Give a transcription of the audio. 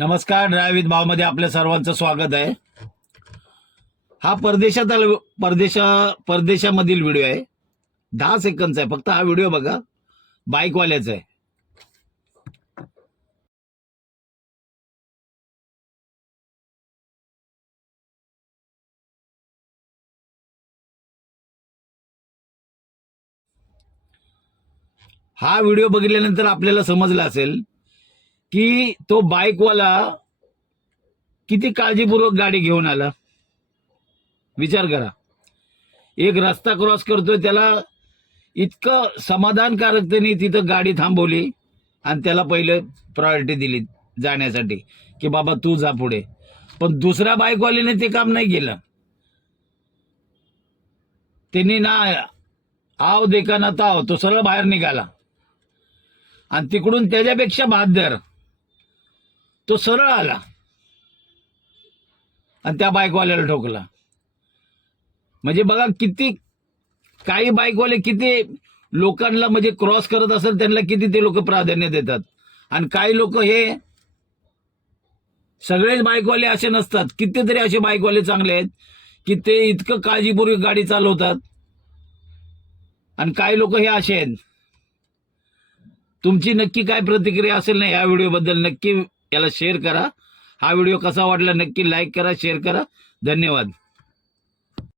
नमस्कार. Drive with भाव मध्ये आपल्या सर्वांचं स्वागत आहे. हा परदेशामधील व्हिडिओ आहे. 10 सेकंदचा आहे फक्त. हा व्हिडिओ बघा, बाईकवाल्याचा आहे. हा व्हिडिओ बघितल्यानंतर आपल्याला समजलं असेल की तो बाईकवाला किती काळजीपूर्वक गाडी घेऊन आला. विचार करा, एक रस्ता क्रॉस करतोय, त्याला इतकं समाधानकारकतेने तिथं गाडी थांबवली आणि त्याला पहिलं प्रायोरिटी दिली जाण्यासाठी की बाबा तू जा पुढे. पण दुसऱ्या बाईकवाल्याने ते काम नाही केलं. त्यांनी ना आव देखा ना ताव, तो सरळ बाहेर निघाला आणि तिकडून त्याच्यापेक्षा बहादर तो सरळ आला आणि त्या बाईकवाल्याला ठोकला. म्हणजे बघा, किती काही बाईकवाले किती लोकांना म्हणजे क्रॉस करत असेल त्यांना किती ते लोक प्राधान्य देतात. आणि काही लोक, हे सगळेच बाईकवाले असे नसतात. कितीतरी असे बाईकवाले चांगले आहेत की ते इतकं काळजीपूर्वक गाडी चालवतात. आणि काही लोक हे असे आहेत. तुमची नक्की काय प्रतिक्रिया असेल ना या व्हिडिओबद्दल, नक्की याला शेअर करा. हा व्हिडिओ कसा वाटला नक्की लाईक करा, शेअर करा. धन्यवाद.